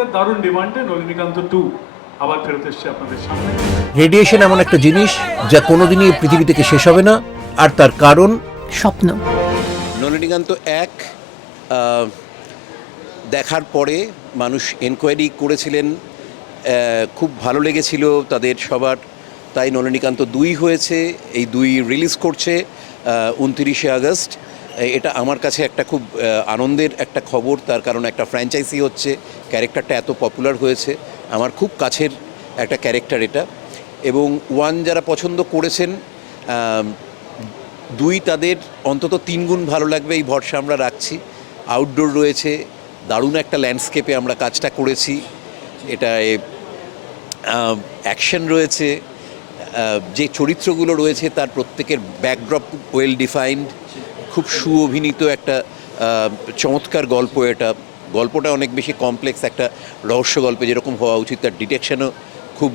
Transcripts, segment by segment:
দর্শকদের দারুণ ডিমান্ডে নলিনীকান্ত টু আবার ফেরত এসছে আপনাদের সামনে। রেডিয়েশন এমন একটা জিনিস যা কোনোদিনই পৃথিবী থেকে শেষ হবে না আর তার কারণ? স্বপ্ন। নলিনীকান্ত এক দেখার পরে মানুষ এনকোয়ারি করেছিলেন খুব ভালো লেগেছিল তাদের সবার তাই নলিনীকান্ত দুই হয়েছে এই দুই রিলিজ করছে উনতিরিশে আগস্ট। এটা আমার কাছে একটা খুব আনন্দের একটা খবর। তার কারণ একটা ফ্র্যাঞ্চাইজি হচ্ছে, ক্যারেক্টারটা এত পপুলার হয়েছে। আমার খুব কাছের একটা ক্যারেক্টার এটা। এবং ওয়ান যারা পছন্দ করেছেন দুই তাদের অন্তত তিন গুণ ভালো লাগবে এই ভরসা আমরা রাখছি। আউটডোর রয়েছে, দারুণ একটা ল্যান্ডস্কেপে আমরা কাজটা করেছি। এটা অ্যাকশন রয়েছে। যে চরিত্রগুলো রয়েছে, তার প্রত্যেকের ব্যাকড্রপ ওয়েল ডিফাইন্ড খুব সুঅভিনীত একটা চমৎকার গল্প এটা। গল্পটা অনেক বেশি কমপ্লেক্স একটা রহস্য গল্পে যেরকম হওয়া উচিত, তার ডিটেকশানও খুব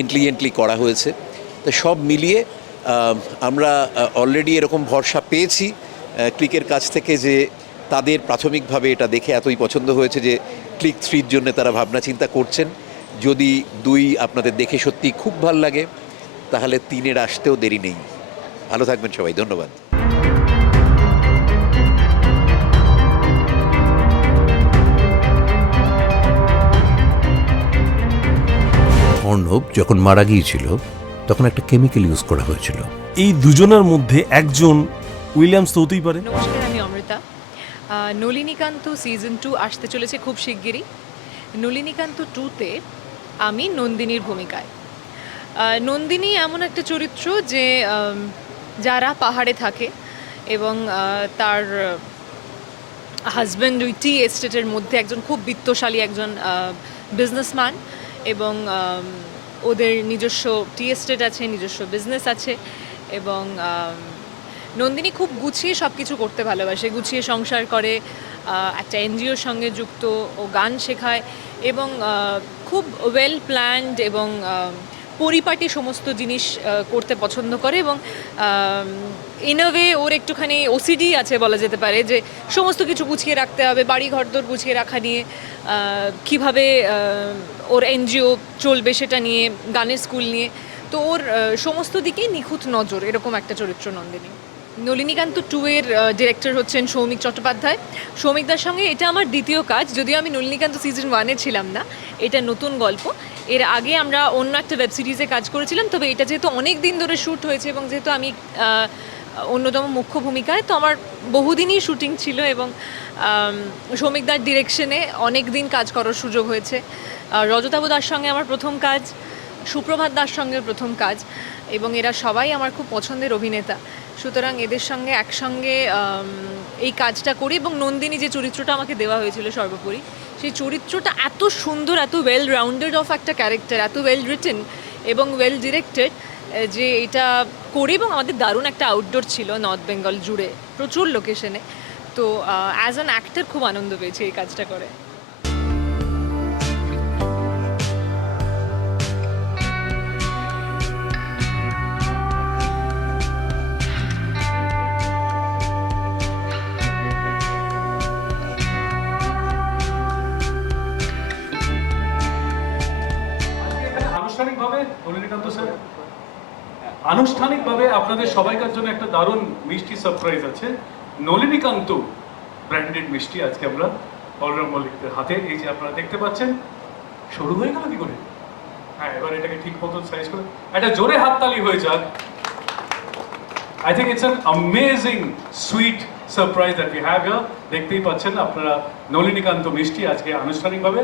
ইন্টেলিজেন্টলি করা হয়েছে। তো সব মিলিয়ে আমরা অলরেডি এরকম ভরসা পেয়েছি ক্লিকের কাছ থেকে যে তাদের প্রাথমিকভাবে এটা দেখে এতই পছন্দ হয়েছে যে ক্লিক থ্রির জন্য তারা ভাবনা চিন্তা করছেন। যদি দুই আপনাদের দেখে সত্যি খুব ভালো লাগে, তাহলে তিনের আসতেও দেরি নেই। ভালো থাকবেন সবাই, ধন্যবাদ। অর্ণব যখন মারা গিয়েছিল তখন একটা কেমিক্যাল ইউজ করা হয়েছিল। এই দুজনের মধ্যে একজন উইলিয়ামস তো হতেই পারে। নমস্কার আমি অমৃতা। নলিনীকান্ত সিজন টু আসতে চলেছে খুব শিগগিরই। নলিনীকান্ত টুতে আমি নন্দিনীর ভূমিকায়। নন্দিনী এমন একটা চরিত্র যে যারা পাহাড়ে থাকে এবং তার হাজব্যান্ড ওই টি এস্টেটের মধ্যে একজন খুব বিত্তশালী একজন বিজনেসম্যান এবং ওদের নিজস্ব টি এস্টেট আছে, নিজস্ব বিজনেস আছে এবং নন্দিনী খুব গুছিয়ে সব কিছু করতে ভালোবাসে, গুছিয়ে সংসার করে একটা এনজিওর সঙ্গে যুক্ত, ও গান শেখায় এবং খুব ওয়েল প্ল্যান্ড এবং পরিপাটি সমস্ত জিনিস করতে পছন্দ করে এবং ইন ওয়ে ওর একটুখানি ওসিডি আছে বলা যেতে পারে যে সমস্ত কিছু গুছিয়ে রাখতে হবে বাড়ি ঘরদোর গুছিয়ে রাখা নিয়ে কীভাবে ওর এনজিও চলবে সেটা নিয়ে, গানের স্কুল নিয়ে। তো ওর সমস্ত দিকেই নিখুঁত নজর, এরকম একটা চরিত্র নন্দিনী। নলিনীকান্ত টু এর ডিরেক্টর হচ্ছেন সৌমিক চট্টোপাধ্যায়। সৌমিকদার সঙ্গে এটা আমার দ্বিতীয় কাজ, যদিও আমি নলিনীকান্ত সিজন ওয়ানে ছিলাম না, এটা নতুন গল্প। এর আগে আমরা অন্য একটা ওয়েব সিরিজে কাজ করেছিলাম, তবে এটা যেহেতু অনেক দিন ধরে শ্যুট হয়েছে এবং যেহেতু আমি অন্যতম মুখ্য ভূমিকায়, তো আমার বহুদিনই শুটিং ছিল এবং শ্রমিকদার ডিরেকশনে অনেক দিন কাজ করার সুযোগ হয়েছে। রজতাবু দার সঙ্গে আমার প্রথম কাজ, সুপ্রভাত দার সঙ্গে প্রথম কাজ এবং এরা সবাই আমার খুব পছন্দের অভিনেতা। সুতরাং এদের সঙ্গে একসঙ্গে এই কাজটা করি এবং নন্দিনী যে চরিত্রটা আমাকে দেওয়া হয়েছিল সর্বোপরি, সেই চরিত্রটা এত সুন্দর, এত ওয়েল রাউন্ডেড অফ একটা ক্যারেক্টার এত ওয়েল রিটেন এবং ওয়েল ডিরেক্টেড যে এটা করি এবং আমাদের দারুণ একটা আউটডোর ছিল নর্থ বেঙ্গল জুড়ে প্রচুর লোকেশনে তো অ্যাজ অ্যান অ্যাক্টর খুব আনন্দ পেয়েছি এই কাজটা করে। স্যার? আনুষ্ঠানিকভাবে আপনাদের সবাইকার জন্য একটা দারুণ মিষ্টি সারপ্রাইজ আছে। নলিনীকান্ত ব্র্যান্ডেড মিষ্টি আজকে আমরা বলরাম মল্লিকদের হাতে। এই যে আপনারা দেখতে পাচ্ছেন শুরু হয়ে গেল কি করে? হ্যাঁ এবার এটাকে ঠিক মতন সাইজ করে। একটা জোরে হাততালি হয়ে যাক। I think it's an amazing sweet surprise that we have দেখতেই পাচ্ছেন আপনারা নলিনীকান্ত মিষ্টি আজকে আনুষ্ঠানিকভাবে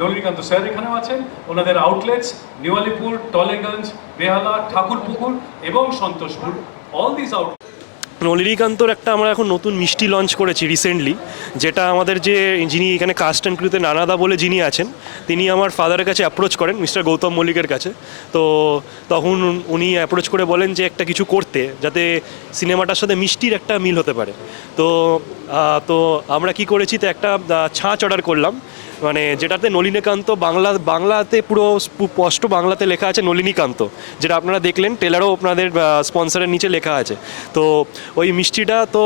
নলিনীকান্ত স্যার এখানেও আছেন। ওনাদের আউটলেটস নিউ আলিপুর, টলেগঞ্জ, বেহালা, ঠাকুরপুকুর এবং সন্তোষপুর। অল দিস আউট নলিনীকান্তর একটা আমরা এখন নতুন মিষ্টি লঞ্চ করেছি রিসেন্টলি যেটা আমাদের যে যিনি এখানে কাস্ট অ্যান্ড ক্রুতে নানাদা বলে যিনি আছেন, তিনি আমার ফাদারের কাছে অ্যাপ্রোচ করেন, মিস্টার গৌতম মল্লিকের কাছে। তো তখন উনি অ্যাপ্রোচ করে বলেন যে একটা কিছু করতে, যাতে সিনেমাটার সাথে মিষ্টির একটা মিল হতে পারে। তো তো আমরা কি করেছি, তো একটা ছাঁচ অর্ডার করলাম। মানে যেটাতে নলিনীকান্ত বাংলা বাংলাতে পুরো স্পষ্ট বাংলাতে লেখা আছে নলিনীকান্ত যেটা আপনারা দেখলেন টেলারও আপনাদের স্পন্সরের নিচে লেখা আছে। তো ওই মিষ্টিটা তো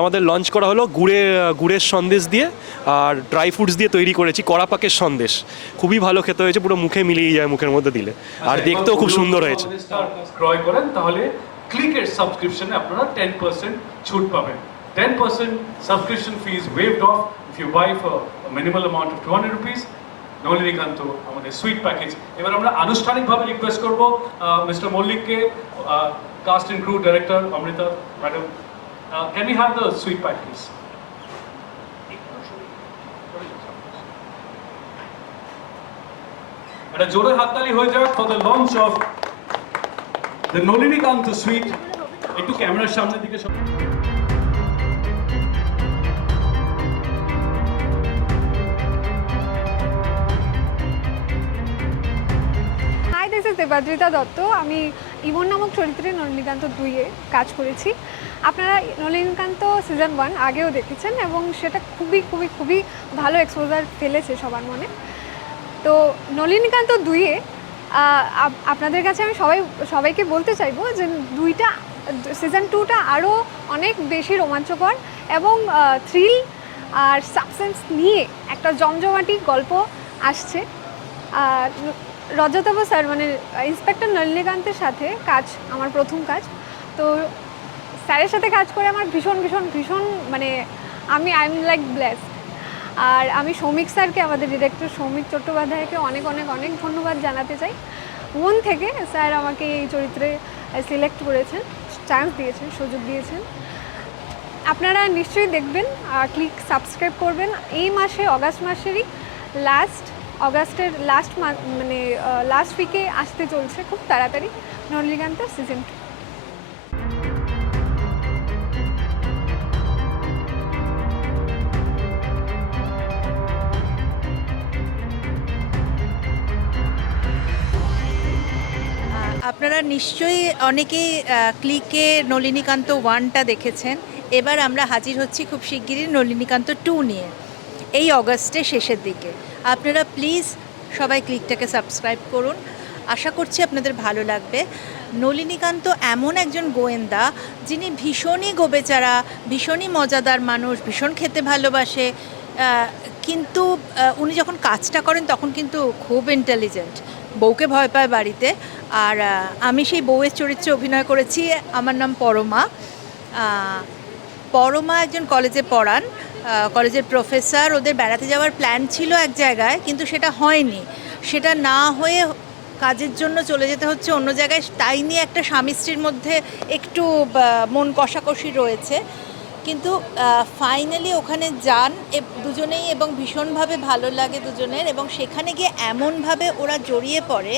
আমাদের লঞ্চ করা হলো গুড়ে গুড়ের সন্দেশ দিয়ে আর ড্রাই ফ্রুটস দিয়ে তৈরি করেছি কড়া পাকের সন্দেশ। খুবই ভালো খেতে হয়েছে পুরো মুখে মিলিয়ে যায় মুখের মধ্যে দিলে। আর আচ্ছা, দেখতেও খুব সুন্দর হয়েছে। ক্রয় করেন তাহলে ক্লিকের সাবস্ক্রিপশনে আপনারা টেন পার্সেন্ট ছুট পাবেন। Ten percent subscription fees waived off if you buy for minimal amount of two hundred rupees Nalinikanta আমাদের সুইট প্যাকেজ এবার আমরা আনুষ্ঠানিকভাবে রিকোয়েস্ট করব mister মল্লিককে cast and crew director Amrita madam can you have the sweet package একটা জোরে হাততালি হয়ে যাক for the launch of the Nalinikanta sweet একটু ক্যামেরার সামনের দিকে সব- দেবাদ্রিতা দত্ত, আমি ইমন নামক চরিত্রে নলিনীকান্ত দুইয়ে কাজ করেছি। আপনারা নলিনীকান্ত সিজন ওয়ান আগেও দেখেছেন এবং সেটা খুবই খুবই খুবই ভালো এক্সপোজার ফেলেছে সবার মনে। তো নলিনীকান্ত দুইয়ে আপনাদের কাছে আমি সবাই, সবাইকে বলতে চাইব যে দুইটা সিজন টুটা আরও অনেক বেশি রোমাঞ্চকর এবং থ্রিল আর সাবসেন্স নিয়ে একটা জমজমাটি গল্প আসছে। আর রজতাভ স্যার মানে ইন্সপেক্টর নলিনীকান্তের সাথে কাজ, আমার প্রথম কাজ। তো স্যারের সাথে কাজ করে আমার ভীষণ ভীষণ ভীষণ মানে আমি আই এম লাইক ব্লেসড আর আমি সৌমিক স্যারকে, আমাদের ডিরেক্টর সৌমিক চট্টোপাধ্যায়কে অনেক অনেক অনেক ধন্যবাদ জানাতে চাই। মন থেকে স্যার আমাকে এই চরিত্রে সিলেক্ট করেছেন চান্স দিয়েছেন, সুযোগ দিয়েছেন। আপনারা নিশ্চয়ই দেখবেন ক্লিক সাবস্ক্রাইব করবেন। এই মাসে, অগাস্ট মাসেরই লাস্ট অগাস্টের লাস্ট মানে লাস্ট উইকে আসতে চলছে খুব তাড়াতাড়ি নলিকান্ত সিজন টু আপনারা নিশ্চয়ই অনেকেই ক্লিকে নলিনীকান্ত ওয়ানটা দেখেছেন। এবার আমরা হাজির হচ্ছি খুব শিগগিরই নলিনীকান্ত টু নিয়ে, এই অগস্টের শেষের দিকে। আপনারা প্লিজ সবাই ক্লিকটাকে সাবস্ক্রাইব করুন। আশা করছি আপনাদের ভালো লাগবে। নলিনীকান্ত এমন একজন গোয়েন্দা যিনি ভীষণই গোবেচারা, ভীষণই মজাদার মানুষ, ভীষণ খেতে ভালোবাসে কিন্তু উনি যখন কাজটা করেন তখন কিন্তু খুব ইন্টেলিজেন্ট বউকে ভয় পায় বাড়িতে। আর আমি সেই বউয়ের চরিত্রে অভিনয় করেছি। আমার নাম পরমা। পরমা একজন কলেজে পড়ান। কলেজের প্রফেসর, ওদের বেড়াতে যাওয়ার প্ল্যান ছিল এক জায়গায়, কিন্তু সেটা হয়নি। সেটা না হয়ে কাজের জন্য চলে যেতে হচ্ছে অন্য জায়গায়, তাই নিয়ে একটা স্বামী স্ত্রীর মধ্যে একটু মন কষাকষি রয়েছে। কিন্তু ফাইনালি ওখানে যান দুজনেই এবং ভীষণভাবে ভালো লাগে দুজনের এবং সেখানে গিয়ে এমনভাবে ওরা জড়িয়ে পড়ে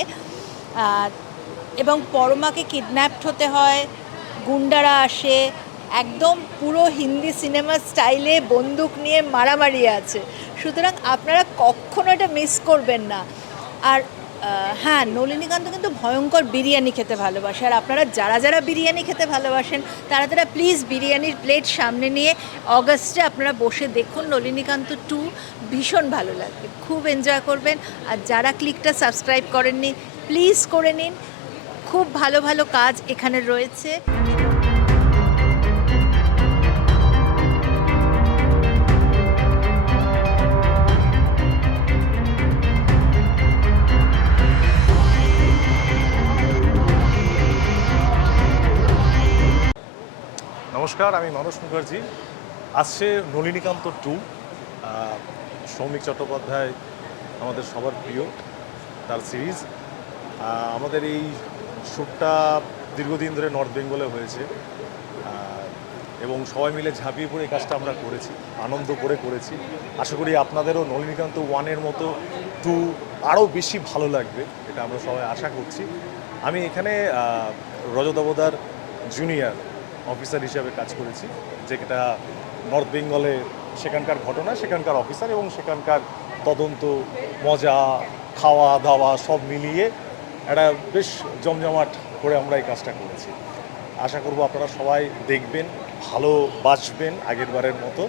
এবং পরমাকে কিডন্যাপড হতে হয়, গুন্ডারা আসে একদম পুরো হিন্দি সিনেমা স্টাইলে বন্দুক নিয়ে মারামারি আছে। সুতরাং আপনারা কখনো এটা মিস করবেন না। আর হ্যাঁ নলিনীকান্ত কিন্তু ভয়ঙ্কর বিরিয়ানি খেতে ভালোবাসে। আর আপনারা যারা যারা বিরিয়ানি খেতে ভালোবাসেন, তারা তারা প্লিজ বিরিয়ানির প্লেট সামনে নিয়ে অগস্টে আপনারা বসে দেখুন নলিনীকান্ত টু ভীষণ ভালো লাগবে। খুব এনজয় করবেন। আর যারা ক্লিকটা সাবস্ক্রাইব করেননি প্লিজ করে নিন। খুব ভালো ভালো কাজ এখানে রয়েছে। নমস্কার আমি মানস মুখার্জি। আসছে নলিনীকান্ত টু সৌমিক চট্টোপাধ্যায় আমাদের সবার প্রিয় তার সিরিজ। আমাদের এই শ্যুটটা দীর্ঘদিন ধরে নর্থ বেঙ্গলে হয়েছে এবং সবাই মিলে ঝাঁপিয়ে পড়ে এই কাজটা আমরা করেছি আনন্দ করে করেছি। আশা করি আপনাদেরও নলিনীকান্ত ওয়ানের মতো টু আরও বেশি ভালো লাগবে এটা আমরা সবাই আশা করছি। আমি এখানে আহ, রজত অবদার জুনিয়র অফিসার হিসাবে কাজ করেছি, যেটা নর্থ বেঙ্গলে সেখানকার ঘটনা, সেখানকার অফিসার এবং সেখানকার তদন্ত, মজা, খাওয়া, দাওয়া সব মিলিয়ে একটা বেশ জমজমাট করে আমরা এই কাজটা করেছি। আশা করব আপনারা সবাই দেখবেন ভালোবাসবেন আগের বারের মতো।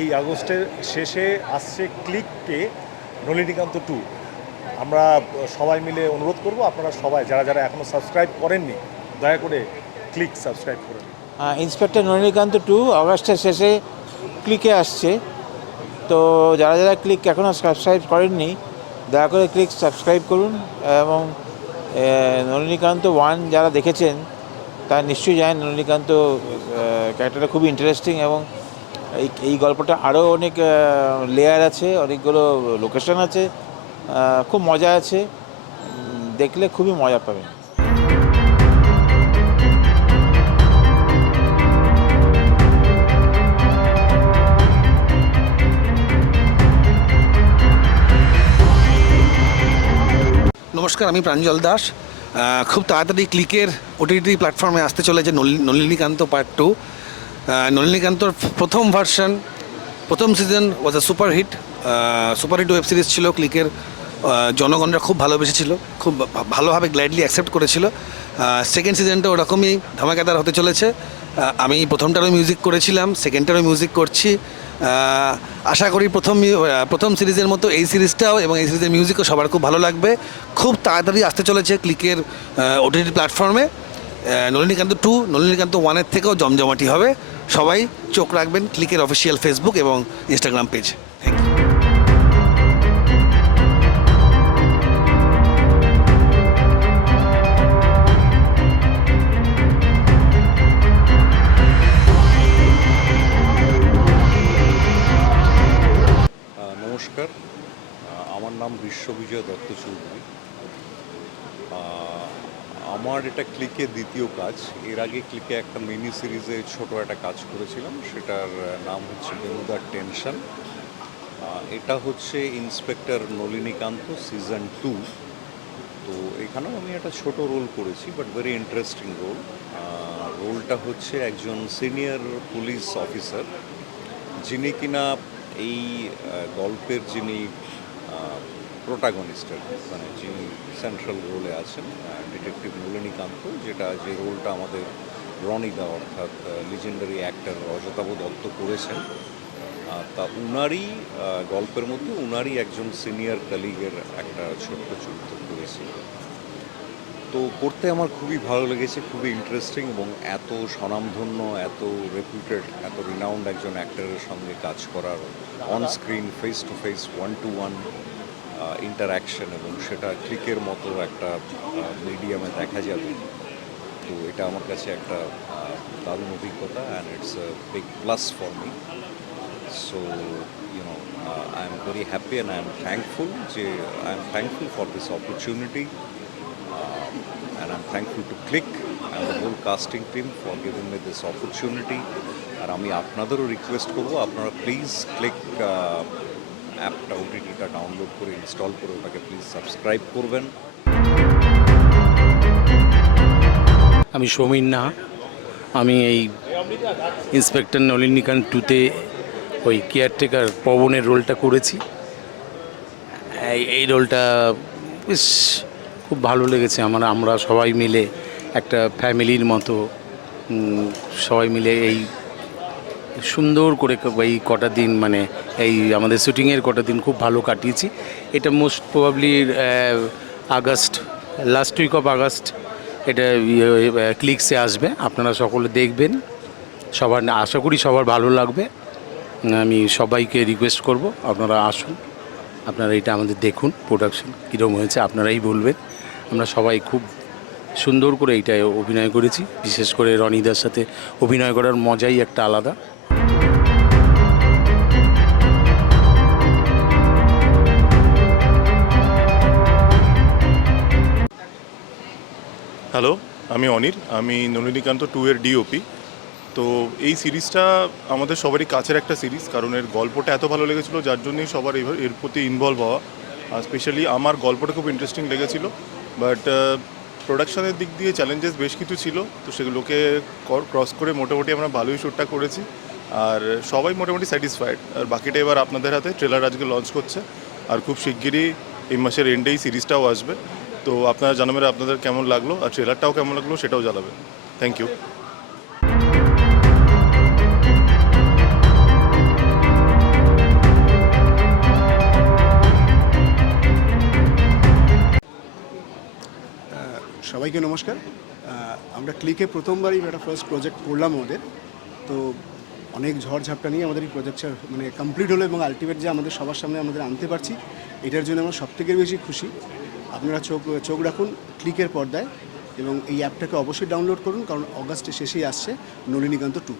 এই আগস্টের শেষে আসছে ক্লিককে নলিনীকান্ত টু। আমরা সবাই মিলে অনুরোধ করব আপনারা সবাই, যারা যারা এখনও সাবস্ক্রাইব করেননি, দয়া করে ক্লিক সাবস্ক্রাইব করুন ইন্সপেক্টর নলিনীকান্ত টু আগস্টের শেষে ক্লিকে আসছে। তো যারা যারা ক্লিক এখনও সাবস্ক্রাইব করেননি, দয়া করে ক্লিক সাবস্ক্রাইব করুন এবং নলিনীকান্ত ওয়ান যারা দেখেছেন, তারা নিশ্চয়ই জানেন নলিনীকান্ত ক্যারেক্টারটা খুবই ইন্টারেস্টিং এবং এই এই গল্পটা আরও অনেক লেয়ার আছে, অনেকগুলো লোকেশন আছে খুব মজা আছে। দেখলে খুবই মজা পাবেন। নমস্কার, আমি প্রাঞ্জল দাস। খুব তাড়াতাড়ি ক্লিকের ওটিটি প্ল্যাটফর্মে আসতে চলেছে নলি- নলিনীকান্ত পার্ট টু নলিনীকান্তর প্রথম ভার্সন প্রথম season was a superhit superhit web series ছিল ক্লিকের। জনগণরা খুব ভালোবেসেছিল, খুব ভালোভাবে গ্ল্যাডলি অ্যাকসেপ্ট করেছিল। সেকেন্ড সিজনটা ওরকমই ধামাকাদার হতে চলেছে। আমি প্রথমটারও মিউজিক করেছিলাম সেকেন্ডটারও মিউজিক করছি। আশা করি প্রথম প্রথম সিরিজের মতো এই সিরিজটাও এবং এই সিরিজের মিউজিকও সবার খুব ভালো লাগবে। খুব তাড়াতাড়ি আসতে চলেছে ক্লিকের ওটিটি প্ল্যাটফর্মে নলিনীকান্ত টু নলিনীকান্ত ওয়ানের থেকেও জমজমাটি হবে। সবাই চোখ রাখবেন ক্লিকের অফিসিয়াল ফেসবুক এবং ইনস্টাগ্রাম পেজ আমার নাম বিশ্ববিজয় দত্ত চৌধুরী। আমার এটা ক্লিকে দ্বিতীয় কাজ। এর আগে ক্লিকে একটা মিনি সিরিজে ছোট একটা কাজ করেছিলাম, সেটার নাম হচ্ছে বেমুদার টেনশন। এটা হচ্ছে ইন্সপেক্টর নলিনীকান্ত সিজন টু তো এখানেও আমি একটা ছোট রোল করেছি বাট ভেরি ইন্টারেস্টিং রোল রোলটা হচ্ছে একজন সিনিয়র পুলিশ অফিসার যিনি কিনা এই গল্পের যিনি প্রোটাগনিস্ট মানে যিনি সেন্ট্রাল রোলে আছেন ডিটেকটিভ নলিনীকান্ত যেটা যে রোলটা আমাদের রনিদা অর্থাৎ লিজেন্ডারি অ্যাক্টর অজতাভ দত্ত করেছেন তা উনারই গল্পের মধ্যে উনারই একজন সিনিয়র কলিগের একটা ছোট্ট চরিত্র করেছি তো করতে আমার খুবই ভালো লেগেছে, খুবই ইন্টারেস্টিং এবং এত স্বনামধন্য, এত রেপুটেড এত রিনাউন্ড একজন অ্যাক্টরের সঙ্গে কাজ করার on screen face to face one to one interaction এবং সেটা ক্লিকের মতো একটা মিডিয়ামে দেখা যাবে। তো এটা আমার কাছে একটা দারুণ অভিজ্ঞতা and it's a big plus for me so you know I am very happy and I am thankful যে I am thankful for this opportunity thankful to Click and the whole casting team for giving me this opportunity. আর আমি আপনাদেরও request করব, আপনারা please click অ্যাপটা ওটিটিটা download করে install করে ওটাকে প্লিজ সাবস্ক্রাইব করবেন। আমি সমীর নাহা। আমি এই ইন্সপেক্টর নলিনীকান্ত টুতে ওই কেয়ারটেকার পবনের রোলটা করেছি। এই রোলটা বেশ খুব ভালো লেগেছে আমার, আমরা সবাই মিলে একটা ফ্যামিলির মতো সবাই মিলে এই সুন্দর করে এই কটা দিন মানে এই আমাদের শুটিংয়ের কটা দিন খুব ভালো কাটিয়েছি। এটা most probably August last week of August এটা ক্লিকসে আসবে, আপনারা সকলে দেখবেন। সবার, আশা করি সবার ভালো লাগবে। আমি সবাইকে রিকোয়েস্ট করব, আপনারা আসুন, আপনারা এটা আমাদের দেখুন প্রোডাকশন কীরকম হয়েছে, আপনারাই বলবেন। আমরা সবাই খুব সুন্দর করে এইটায় অভিনয় করেছি। বিশেষ করে রনিদার সাথে অভিনয় করার মজাই একটা আলাদা। হ্যালো আমি অনির আমি নলিনীকান্ত টু এর ডিওপি তো এই সিরিজটা আমাদের সবারই কাছের একটা সিরিজ, কারণ এর গল্পটা এত ভালো লেগেছিলো, যার জন্যই সবার এর প্রতি ইনভলভ হওয়া। আর স্পেশালি আমার গল্পটা খুব ইন্টারেস্টিং লেগেছিলো। বাট প্রোডাকশনের দিক দিয়ে চ্যালেঞ্জেস বেশ কিছু ছিল, তো সেগুলোকে ক্রস করে মোটামুটি আমরা ভালোই শ্যুটটা করেছি। আর সবাই মোটামুটি স্যাটিসফাইড আর বাকিটা এবার আপনাদের হাতে ট্রেলার আজকে লঞ্চ করছে। আর খুব শিগগিরই এই মাসের এন্ডেই সিরিজটাও আসবে। তো আপনারা জানাবেন আপনাদের কেমন লাগল, আর ট্রেলারটাও কেমন লাগল সেটাও জানাবেন। থ্যাংক ইউ সবাইকে নমস্কার। আমরা ক্লিকে প্রথমবারই একটা ফার্স্ট প্রজেক্ট করলাম আমাদের। তো অনেক ঝড় ঝাপটা নিয়ে আমাদের এই প্রজেক্টটা মানে কমপ্লিট হলো এবং আলটিমেট যে আমাদের সবার সামনে আমাদের আনতে পারছি, এটার জন্য আমরা সবথেকে বেশি খুশি। আপনারা চোখ চোখ রাখুন ক্লিকের পর্দায় এবং এই অ্যাপটাকে অবশ্যই ডাউনলোড করুন, কারণ অগাস্টের শেষেই আসছে নলিনীকান্ত টু